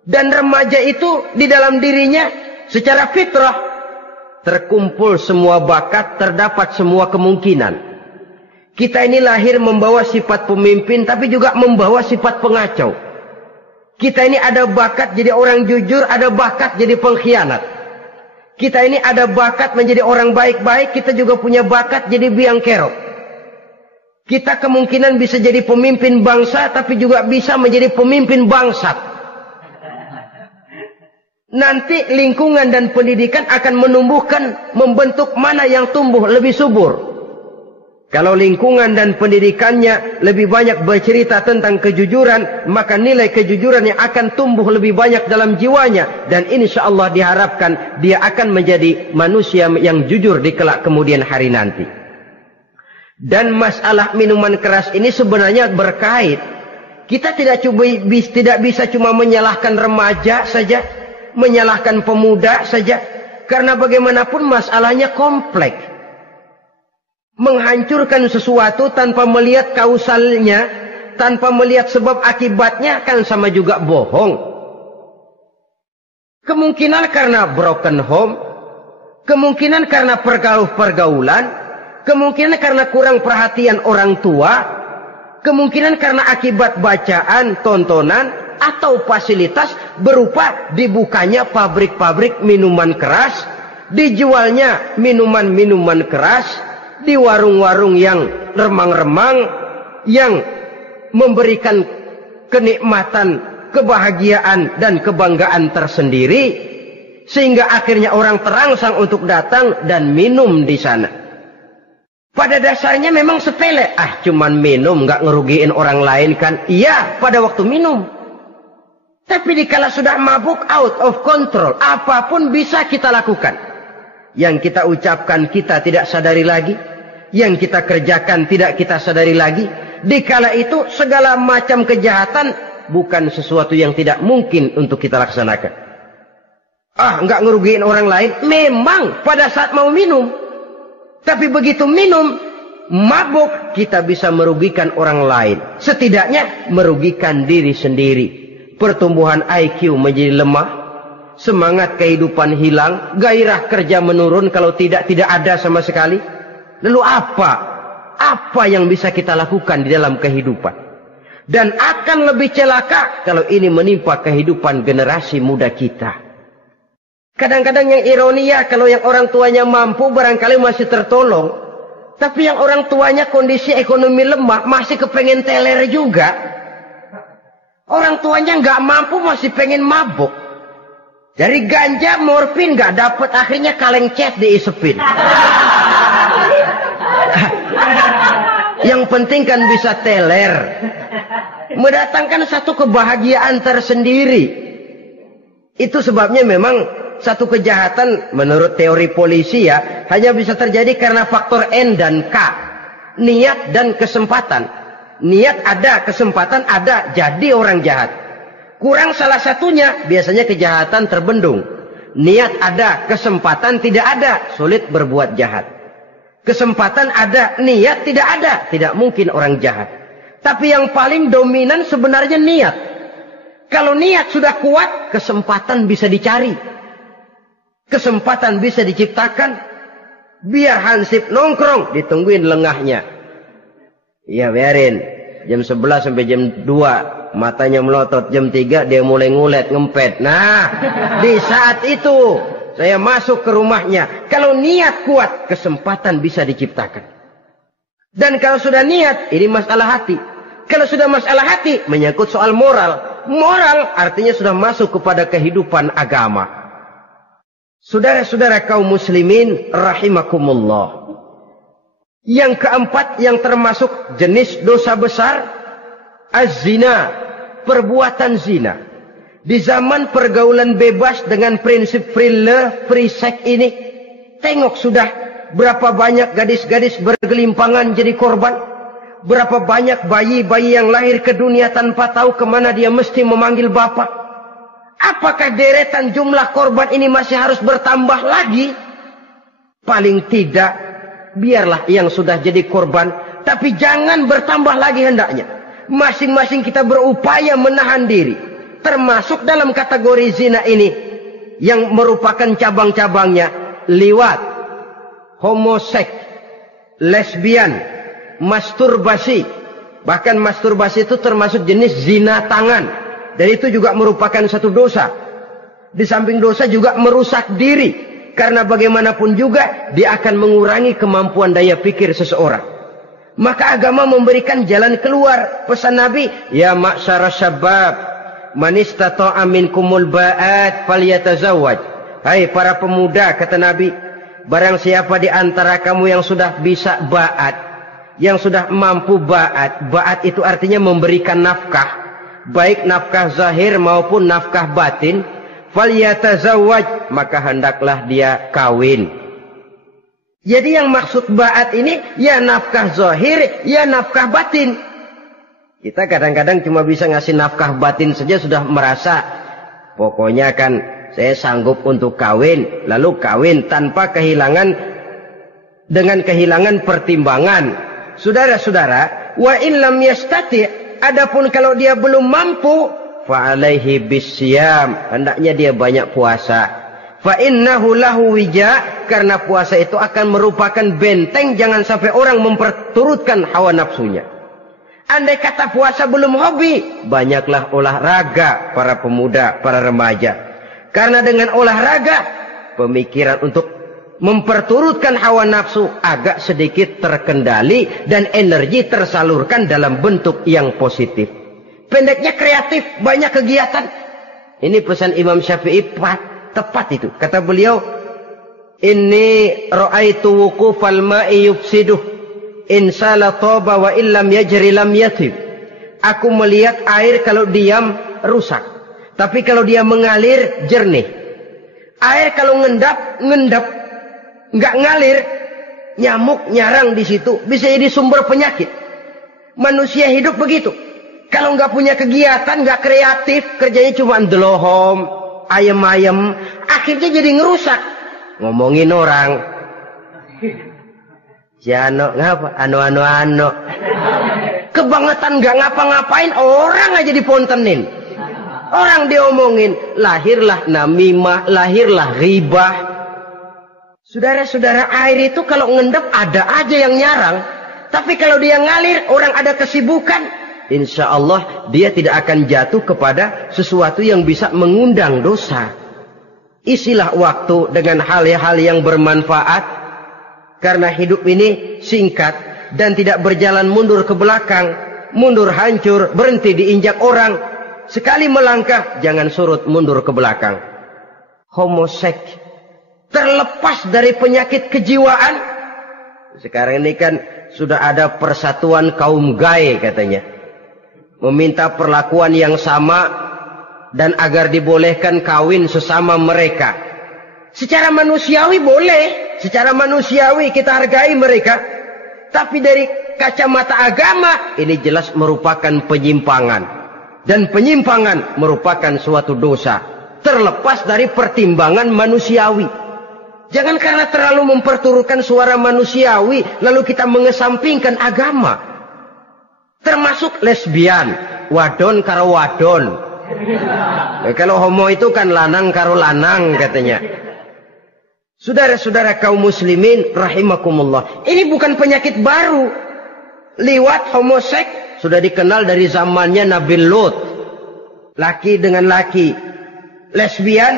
Dan remaja itu di dalam dirinya secara fitrah terkumpul semua bakat, terdapat semua kemungkinan. Kita ini lahir membawa sifat pemimpin, tapi juga membawa sifat pengacau. Kita ini ada bakat jadi orang jujur, ada bakat jadi pengkhianat. Kita ini ada bakat menjadi orang baik-baik, kita juga punya bakat jadi biang kerok. Kita kemungkinan bisa jadi pemimpin bangsa, tapi juga bisa menjadi pemimpin bangsat. Nanti lingkungan dan pendidikan akan menumbuhkan, membentuk mana yang tumbuh lebih subur. Kalau lingkungan dan pendidikannya lebih banyak bercerita tentang kejujuran, maka nilai kejujuran yang akan tumbuh lebih banyak dalam jiwanya. Dan insya Allah diharapkan dia akan menjadi manusia yang jujur di kelak kemudian hari nanti. Dan masalah minuman keras ini sebenarnya berkait. Kita tidak bisa cuma menyalahkan remaja saja, menyalahkan pemuda saja, karena bagaimanapun masalahnya kompleks. Menghancurkan sesuatu tanpa melihat kausalnya, tanpa melihat sebab akibatnya kan sama juga bohong. Kemungkinan karena broken home, kemungkinan karena pergaulan, kemungkinan karena kurang perhatian orang tua, kemungkinan karena akibat bacaan, tontonan, atau fasilitas berupa dibukanya pabrik-pabrik minuman keras, dijualnya minuman-minuman keras, di warung-warung yang remang-remang, yang memberikan kenikmatan, kebahagiaan, dan kebanggaan tersendiri, sehingga akhirnya orang terangsang untuk datang dan minum di sana. Pada dasarnya memang sepele, cuman minum, nggak ngerugiin orang lain kan? Iya, pada waktu minum. Tapi dikala sudah mabuk, out of control, apapun bisa kita lakukan. Yang kita ucapkan kita tidak sadari lagi, yang kita kerjakan tidak kita sadari lagi. Dikala itu segala macam kejahatan bukan sesuatu yang tidak mungkin untuk kita laksanakan. Nggak ngerugiin orang lain, memang pada saat mau minum. Tapi begitu minum, mabuk, kita bisa merugikan orang lain. Setidaknya merugikan diri sendiri. Pertumbuhan IQ menjadi lemah, semangat kehidupan hilang, gairah kerja menurun, kalau tidak ada sama sekali. Lalu apa yang bisa kita lakukan di dalam kehidupan? Dan akan lebih celaka kalau ini menimpa kehidupan generasi muda kita. Kadang-kadang yang ironi ya, kalau yang orang tuanya mampu barangkali masih tertolong, tapi yang orang tuanya kondisi ekonomi lemah masih kepengen teler juga. Orang tuanya nggak mampu masih pengen mabuk. Dari ganja, morfin nggak dapat, akhirnya kaleng cat diisepin. Yang penting kan bisa teler, mendatangkan satu kebahagiaan tersendiri. Itu sebabnya memang satu kejahatan menurut teori polisi ya hanya bisa terjadi karena faktor N dan K, niat dan kesempatan. Niat ada, kesempatan ada, jadi orang jahat. Kurang salah satunya, biasanya kejahatan terbendung. Niat ada, kesempatan tidak ada, sulit berbuat jahat. Kesempatan ada, niat tidak ada, tidak mungkin orang jahat. Tapi yang paling dominan sebenarnya niat. Kalau niat sudah kuat, kesempatan bisa dicari. Kesempatan bisa diciptakan. Biar hansip nongkrong, ditungguin lengahnya. Iya biarin. Jam 11 sampai jam 2. Matanya melotot. Jam 3 dia mulai ngulet, ngempet. Nah, di saat itu saya masuk ke rumahnya. Kalau niat kuat, kesempatan bisa diciptakan. Dan kalau sudah niat, ini masalah hati. Kalau sudah masalah hati, menyangkut soal moral. Moral artinya sudah masuk kepada kehidupan agama. Saudara-saudara kaum muslimin rahimakumullah. Yang keempat yang termasuk jenis dosa besar, az-zina, perbuatan zina. Di zaman pergaulan bebas dengan prinsip free love, free sex ini, tengok sudah berapa banyak gadis-gadis bergelimpangan jadi korban. Berapa banyak bayi-bayi yang lahir ke dunia tanpa tahu kemana dia mesti memanggil bapak. Apakah deretan jumlah korban ini masih harus bertambah lagi? Paling tidak, biarlah yang sudah jadi korban, tapi jangan bertambah lagi hendaknya. Masing-masing kita berupaya menahan diri. Termasuk dalam kategori zina ini, yang merupakan cabang-cabangnya, liwat, homoseks, lesbian, masturbasi. Bahkan masturbasi itu termasuk jenis zina tangan. Dan itu juga merupakan satu dosa. Di samping dosa juga merusak diri. Karena bagaimanapun juga dia akan mengurangi kemampuan daya pikir seseorang. Maka agama memberikan jalan keluar. Pesan Nabi, ya ma'syara syabab, man istata'a minkumul ba'at falyatazawwaj. Hai para pemuda, kata Nabi, barang siapa di antara kamu yang sudah bisa ba'at, yang sudah mampu ba'at. Ba'at itu artinya memberikan nafkah. Baik nafkah zahir maupun nafkah batin, falyatazawwaj, maka hendaklah dia kawin. Jadi yang maksud ba'at ini ya nafkah zahir, ya nafkah batin. Kita kadang-kadang cuma bisa ngasih nafkah batin saja sudah merasa pokoknya kan saya sanggup untuk kawin, lalu kawin tanpa dengan kehilangan pertimbangan. Saudara-saudara, wa in lam yastati', adapun kalau dia belum mampu, fa alaihi bisyam, hendaknya dia banyak puasa. Fa innahu lahu wija, karena puasa itu akan merupakan benteng jangan sampai orang memperturutkan hawa nafsunya. Andai kata puasa belum hobi, banyaklah olahraga para pemuda, para remaja. Karena dengan olahraga, pemikiran untuk memperturutkan hawa nafsu agak sedikit terkendali dan energi tersalurkan dalam bentuk yang positif. Pendeknya kreatif, banyak kegiatan. Ini pesan Imam Syafi'i tepat itu. Kata beliau, inni ra'aitu wuqufal ma'i yufsiduh in sala taba wa illam yajri lam yatib. Aku melihat air kalau diam rusak, tapi kalau dia mengalir jernih. Air kalau ngendap, nggak ngalir, nyamuk nyarang di situ, bisa jadi sumber penyakit. Manusia hidup begitu. Kalau nggak punya kegiatan, nggak kreatif, kerjanya cuma delohom, ayam-ayam, akhirnya jadi ngerusak. Ngomongin orang, Jano ngapa? Ano. Kebangetan nggak ngapa-ngapain, orang aja dipontenin. Orang diomongin, lahirlah namimah, lahirlah ribah. Saudara-saudara, air itu kalau ngendap ada aja yang nyarang. Tapi kalau dia ngalir, orang ada kesibukan, insya Allah dia tidak akan jatuh kepada sesuatu yang bisa mengundang dosa. Isilah waktu dengan hal-hal yang bermanfaat. Karena hidup ini singkat dan tidak berjalan mundur ke belakang. Mundur hancur, berhenti diinjak orang. Sekali melangkah, jangan surut mundur ke belakang. Homoseks, terlepas dari penyakit kejiwaan. Sekarang ini kan sudah ada persatuan kaum gay katanya. Meminta perlakuan yang sama dan agar dibolehkan kawin sesama mereka. Secara manusiawi boleh. Secara manusiawi kita hargai mereka. Tapi dari kacamata agama, ini jelas merupakan penyimpangan. Dan penyimpangan merupakan suatu dosa. Terlepas dari pertimbangan manusiawi. Jangan karena terlalu memperturutkan suara manusiawi, lalu kita mengesampingkan agama. Termasuk lesbian, wadon karo wadon. Kalau homo itu kan lanang karo lanang katanya. Saudara-saudara kaum muslimin rahimakumullah. Ini bukan penyakit baru. Liwat, homoseks sudah dikenal dari zamannya Nabi Lut. Laki dengan laki. Lesbian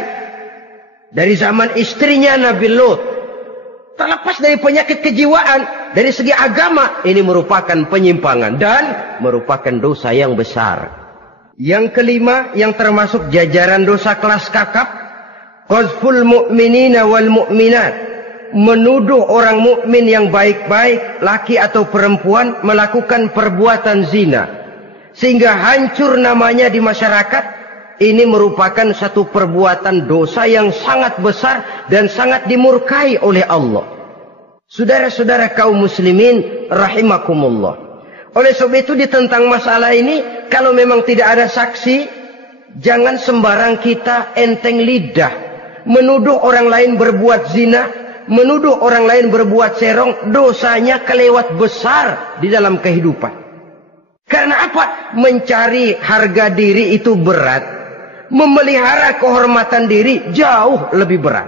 dari zaman istrinya Nabi Lut. Terlepas dari penyakit kejiwaan, dari segi agama, ini merupakan penyimpangan dan merupakan dosa yang besar. Yang kelima, yang termasuk jajaran dosa kelas kakap, qazful mu'minina wal mu'minat, menuduh orang mukmin yang baik-baik, laki atau perempuan, melakukan perbuatan zina sehingga hancur namanya di masyarakat. Ini merupakan satu perbuatan dosa yang sangat besar dan sangat dimurkai oleh Allah. Saudara-saudara kaum muslimin rahimakumullah. Oleh sebab itu tentang masalah ini, kalau memang tidak ada saksi, jangan sembarang kita enteng lidah menuduh orang lain berbuat zina, menuduh orang lain berbuat serong. Dosanya kelewat besar di dalam kehidupan. Karena apa? Mencari harga diri itu berat. Memelihara kehormatan diri jauh lebih berat.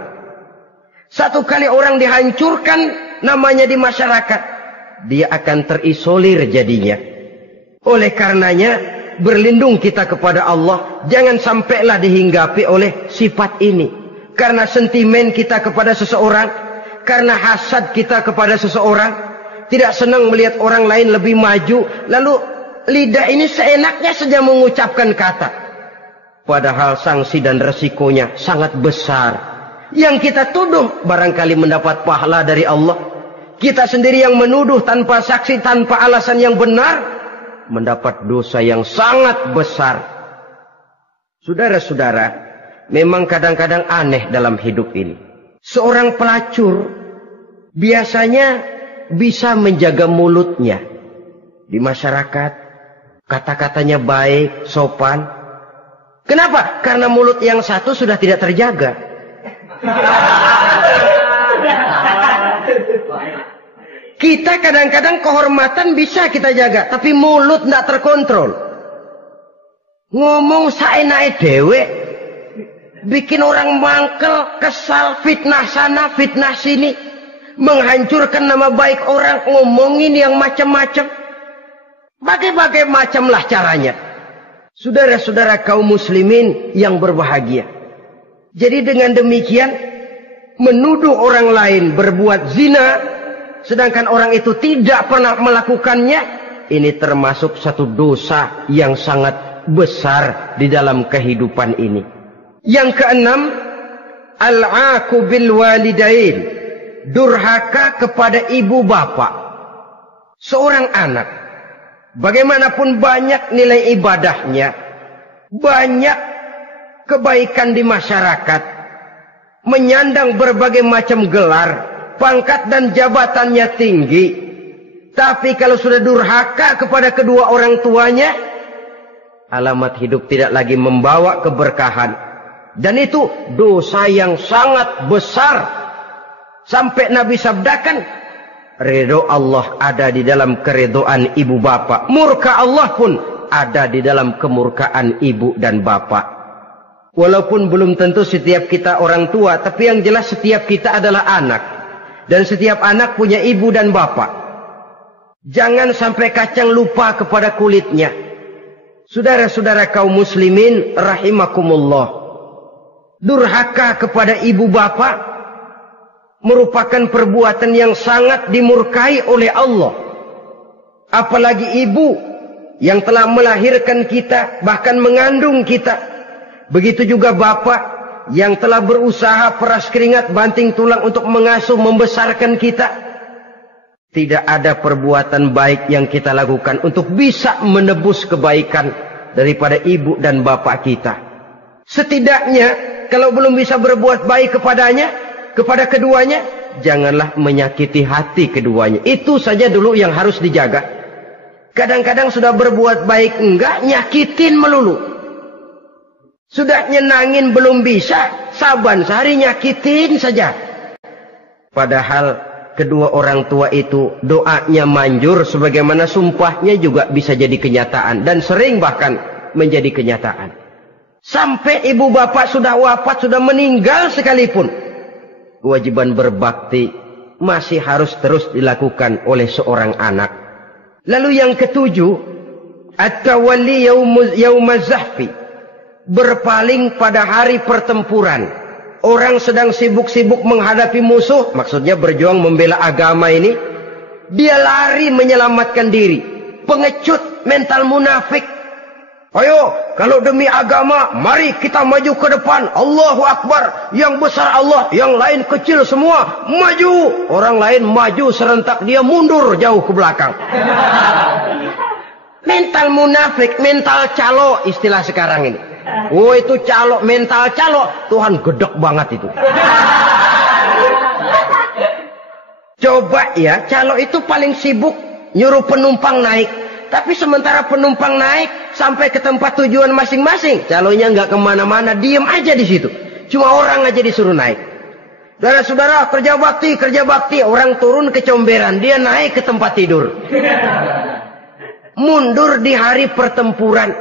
Satu kali orang dihancurkan namanya di masyarakat, dia akan terisolir jadinya. Oleh karenanya, berlindung kita kepada Allah. Jangan sampailah dihinggapi oleh sifat ini. Karena sentimen kita kepada seseorang, karena hasad kita kepada seseorang, tidak senang melihat orang lain lebih maju, lalu lidah ini seenaknya saja mengucapkan kata. Padahal sanksi dan resikonya sangat besar. Yang kita tuduh barangkali mendapat pahala dari Allah. Kita sendiri yang menuduh tanpa saksi, tanpa alasan yang benar, mendapat dosa yang sangat besar. Saudara-saudara, memang kadang-kadang aneh dalam hidup ini. Seorang pelacur biasanya bisa menjaga mulutnya di masyarakat. Kata-katanya baik, sopan. Kenapa? Karena mulut yang satu sudah tidak terjaga. Kita kadang-kadang kehormatan bisa kita jaga, tapi mulut tidak terkontrol. Ngomong saenake dhewe, bikin orang mangkel, kesal, fitnah sana, fitnah sini, menghancurkan nama baik orang, ngomongin yang macam-macam. Bagai-bagai macamlah caranya. Saudara-saudara kaum muslimin yang berbahagia. Jadi dengan demikian, menuduh orang lain berbuat zina, sedangkan orang itu tidak pernah melakukannya, ini termasuk satu dosa yang sangat besar di dalam kehidupan ini. Yang keenam, al-'aqu bil walidain, durhaka kepada ibu bapak. Seorang anak, bagaimanapun banyak nilai ibadahnya, banyak kebaikan di masyarakat, menyandang berbagai macam gelar, pangkat dan jabatannya tinggi, tapi kalau sudah durhaka kepada kedua orang tuanya, alamat hidup tidak lagi membawa keberkahan. Dan itu dosa yang sangat besar. Sampai Nabi sabdakan, ridho Allah ada di dalam keridhaan ibu bapak. Murka Allah pun ada di dalam kemurkaan ibu dan bapak. Walaupun belum tentu setiap kita orang tua, tapi yang jelas setiap kita adalah anak. Dan setiap anak punya ibu dan bapak. Jangan sampai kacang lupa kepada kulitnya. Saudara-saudara kaum muslimin rahimakumullah. Durhaka kepada ibu bapak merupakan perbuatan yang sangat dimurkai oleh Allah. Apalagi ibu yang telah melahirkan kita, bahkan mengandung kita. Begitu juga bapak yang telah berusaha peras keringat banting tulang untuk mengasuh membesarkan kita. Tidak ada perbuatan baik yang kita lakukan untuk bisa menebus kebaikan daripada ibu dan bapak kita. Setidaknya kalau belum bisa berbuat baik kepadanya, kepada keduanya, janganlah menyakiti hati keduanya. Itu saja dulu yang harus dijaga. Kadang-kadang sudah berbuat baik enggak, nyakitin melulu. Sudah nyenangin belum bisa, saban sehari nyakitin saja. Padahal kedua orang tua itu doanya manjur, sebagaimana sumpahnya juga bisa jadi kenyataan. Dan sering bahkan menjadi kenyataan. Sampai ibu bapak sudah wafat, sudah meninggal sekalipun, kewajiban berbakti masih harus terus dilakukan oleh seorang anak. Lalu yang ketujuh, at-tawalli yaumaz zahfi, berpaling pada hari pertempuran. Orang sedang sibuk-sibuk menghadapi musuh, maksudnya berjuang membela agama ini, dia lari menyelamatkan diri. Pengecut, mental munafik. Ayo, kalau demi agama, mari kita maju ke depan. Allahu Akbar. Yang besar Allah, yang lain kecil semua. Maju. Orang lain maju serentak, dia mundur jauh ke belakang. Mental munafik, mental calo istilah sekarang ini. Oh, itu calo, mental calo. Tuhan gedek banget itu. Coba ya, calo itu paling sibuk nyuruh penumpang naik. Tapi sementara penumpang naik sampai ke tempat tujuan masing-masing, calonya nggak kemana-mana, diem aja di situ. Cuma orang aja disuruh naik. Saudara-saudara, kerja bakti, orang turun ke comberan, dia naik ke tempat tidur. Mundur di hari pertempuran,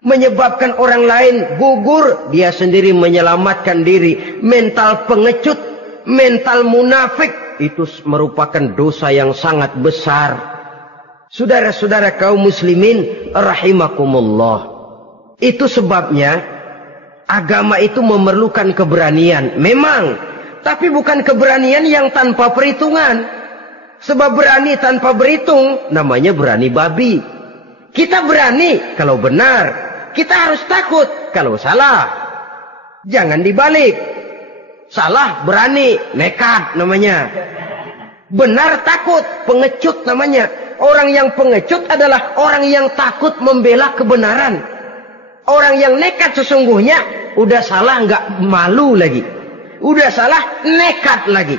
menyebabkan orang lain gugur, dia sendiri menyelamatkan diri. Mental pengecut, mental munafik, itu merupakan dosa yang sangat besar. Saudara-saudara kaum muslimin rahimakumullah. Itu sebabnya agama itu memerlukan keberanian. Memang, tapi bukan keberanian yang tanpa perhitungan. Sebab berani tanpa berhitung namanya berani babi. Kita berani kalau benar, kita harus takut kalau salah. Jangan dibalik. Salah berani, nekat namanya. Benar takut, pengecut namanya. Orang yang pengecut adalah orang yang takut membela kebenaran. Orang yang nekat sesungguhnya udah salah nggak malu lagi. Udah salah nekat lagi.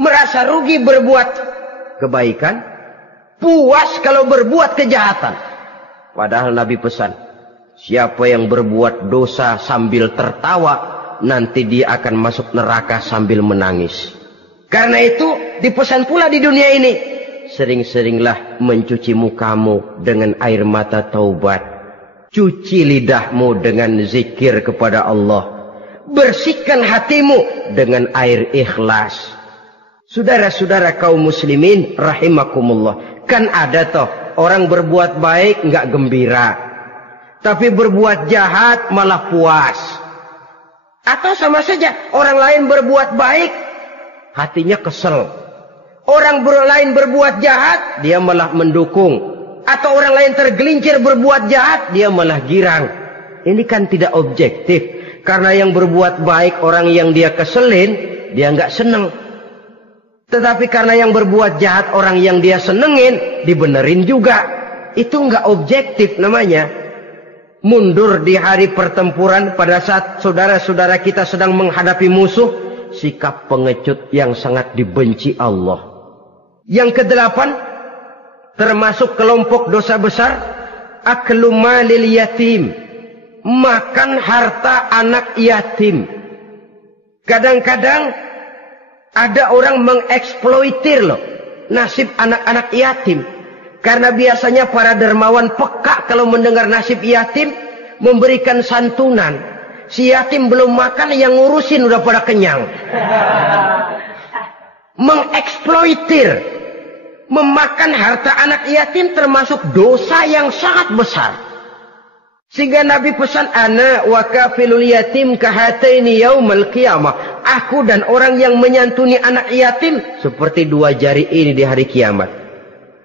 Merasa rugi berbuat kebaikan, puas kalau berbuat kejahatan. Padahal Nabi pesan, siapa yang berbuat dosa sambil tertawa, nanti dia akan masuk neraka sambil menangis. Karena itu dipesan pula di dunia ini, sering-seringlah mencuci mukamu dengan air mata taubat. Cuci lidahmu dengan zikir kepada Allah. Bersihkan hatimu dengan air ikhlas. Saudara-saudara kaum muslimin rahimakumullah. Kan ada toh orang berbuat baik nggak gembira, tapi berbuat jahat malah puas. Atau sama saja orang lain berbuat baik, hatinya kesel. Orang lain berbuat jahat, dia malah mendukung. Atau orang lain tergelincir berbuat jahat, dia malah girang. Ini kan tidak objektif. Karena yang berbuat baik, orang yang dia keselin, dia nggak seneng. Tetapi karena yang berbuat jahat, orang yang dia senengin, dibenerin juga. Itu nggak objektif namanya. Mundur di hari pertempuran pada saat saudara-saudara kita sedang menghadapi musuh, sikap pengecut yang sangat dibenci Allah. Yang kedelapan, termasuk kelompok dosa besar, aklu malil yatim, makan harta anak yatim. Kadang-kadang ada orang mengeksploitir loh nasib anak-anak yatim. Karena biasanya para dermawan peka kalau mendengar nasib yatim, memberikan santunan. Si yatim belum makan, yang ngurusin udah pada kenyang. Mengeksploitir, memakan harta anak yatim termasuk dosa yang sangat besar. Sehingga Nabi pesan, ana wa kafilul yatim kahataini yaumal qiyamah. Aku dan orang yang menyantuni anak yatim seperti dua jari ini di hari kiamat.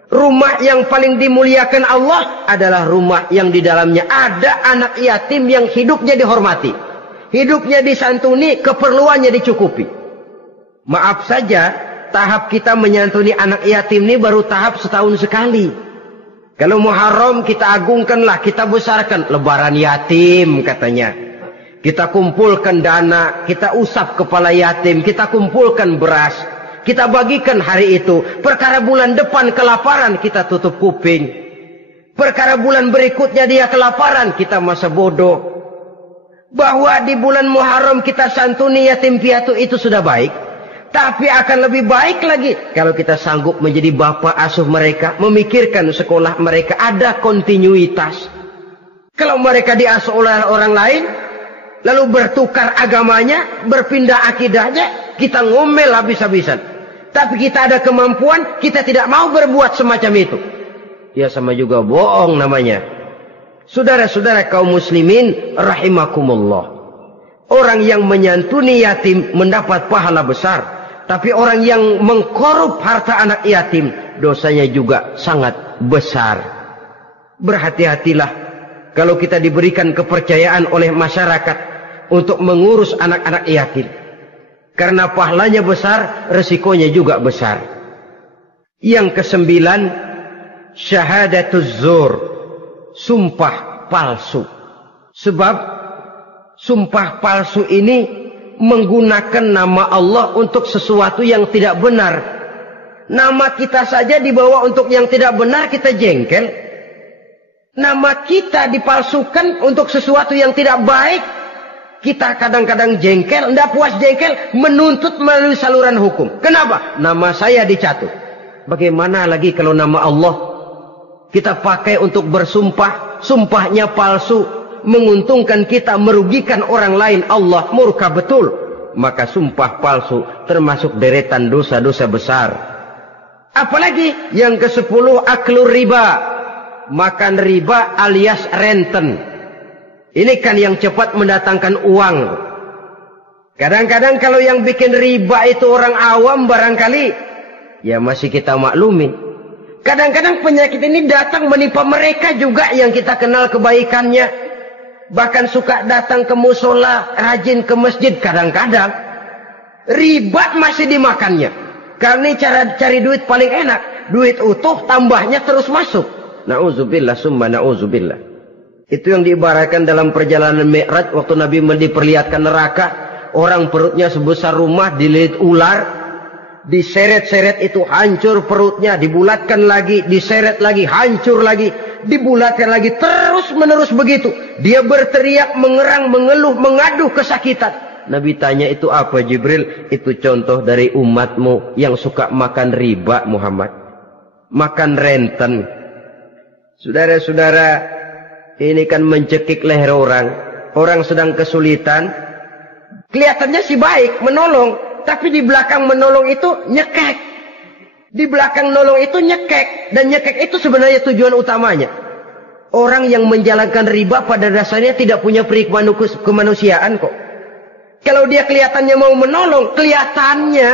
Rumah yang paling dimuliakan Allah adalah rumah yang di dalamnya ada anak yatim yang hidupnya dihormati, hidupnya disantuni, keperluannya dicukupi. Maaf saja, tahap kita menyantuni anak yatim ini baru tahap setahun sekali. Kalau Muharram kita agungkanlah, kita besarkan. Lebaran yatim katanya. Kita kumpulkan dana, kita usap kepala yatim, kita kumpulkan beras, kita bagikan hari itu. Perkara bulan depan kelaparan, kita tutup kuping. Perkara bulan berikutnya dia kelaparan, kita masa bodoh. Bahwa di bulan Muharram kita santuni yatim piatu itu sudah baik. Tapi akan lebih baik lagi kalau kita sanggup menjadi bapak asuh mereka, memikirkan sekolah mereka, ada kontinuitas. Kalau mereka diasuh oleh orang lain, lalu bertukar agamanya, berpindah akidahnya, kita ngomel habis-habisan. Tapi kita ada kemampuan, kita tidak mau berbuat semacam itu. Ya sama juga bohong namanya. Saudara-saudara kaum muslimin rahimakumullah. Orang yang menyantuni yatim mendapat pahala besar. Tapi orang yang mengkorup harta anak yatim, dosanya juga sangat besar. Berhati-hatilah kalau kita diberikan kepercayaan oleh masyarakat untuk mengurus anak-anak yatim. Karena pahalanya besar, resikonya juga besar. Yang kesembilan, syahadatuz zur, sumpah palsu. Sebab sumpah palsu ini menggunakan nama Allah untuk sesuatu yang tidak benar. Nama kita saja dibawa untuk yang tidak benar, kita jengkel. Nama kita dipalsukan untuk sesuatu yang tidak baik, kita kadang-kadang jengkel, tidak puas jengkel, menuntut melalui saluran hukum. Kenapa? Nama saya dicatut. Bagaimana lagi kalau nama Allah kita pakai untuk bersumpah, sumpahnya palsu, menguntungkan kita, merugikan orang lain, Allah murka betul. Maka sumpah palsu termasuk deretan dosa-dosa besar. Apalagi yang ke-10, aklur riba, makan riba alias renten. Ini kan yang cepat mendatangkan uang. Kadang-kadang kalau yang bikin riba itu orang awam barangkali, ya masih kita maklumi. Kadang-kadang penyakit ini datang menimpa mereka juga yang kita kenal kebaikannya. Bahkan suka datang ke musola, rajin ke masjid kadang-kadang. Riba masih dimakannya. Karena ini cara cari duit paling enak. Duit utuh, tambahnya terus masuk. Na'udzubillah summa na'udzubillah. Itu yang diibaratkan dalam perjalanan Mi'raj waktu Nabi diperlihatkan neraka. Orang perutnya sebesar rumah dililit ular. Diseret-seret itu hancur perutnya. Dibulatkan lagi, diseret lagi, hancur lagi. Dibulatkan lagi, terus menerus begitu. Dia berteriak, mengerang, mengeluh, mengaduh kesakitan. Nabi tanya, itu apa Jibril? Itu contoh dari umatmu yang suka makan riba Muhammad. Makan renten. Saudara-saudara, ini kan mencekik leher orang. Orang sedang kesulitan. Kelihatannya sih baik, menolong. Tapi di belakang menolong itu nyekek. Di belakang nolong itu nyekek. Dan nyekek itu sebenarnya tujuan utamanya. Orang yang menjalankan riba pada dasarnya tidak punya peri kemanusiaan kok. Kalau dia kelihatannya mau menolong, kelihatannya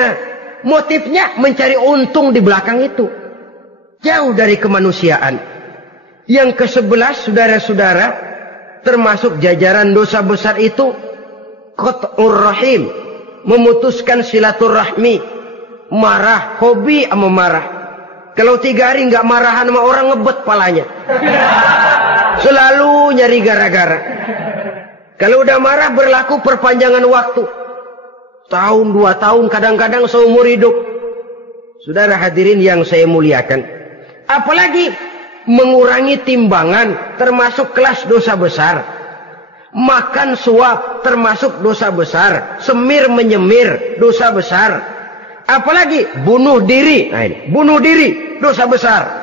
motifnya mencari untung di belakang itu. Jauh dari kemanusiaan. Yang ke-11, saudara-saudara, termasuk jajaran dosa besar itu qat'ur rahim, memutuskan silaturahmi. Marah, hobi sama marah. Kalau 3 hari nggak marahan sama orang, ngebet palanya. Selalu nyari gara-gara. Kalau udah marah berlaku perpanjangan waktu. Tahun, 2 tahun, kadang-kadang seumur hidup. Saudara hadirin yang saya muliakan. Apalagi mengurangi timbangan termasuk kelas dosa besar. Makan suap termasuk dosa besar. Semir menyemir dosa besar. Apalagi bunuh diri. Nah ini, bunuh diri dosa besar.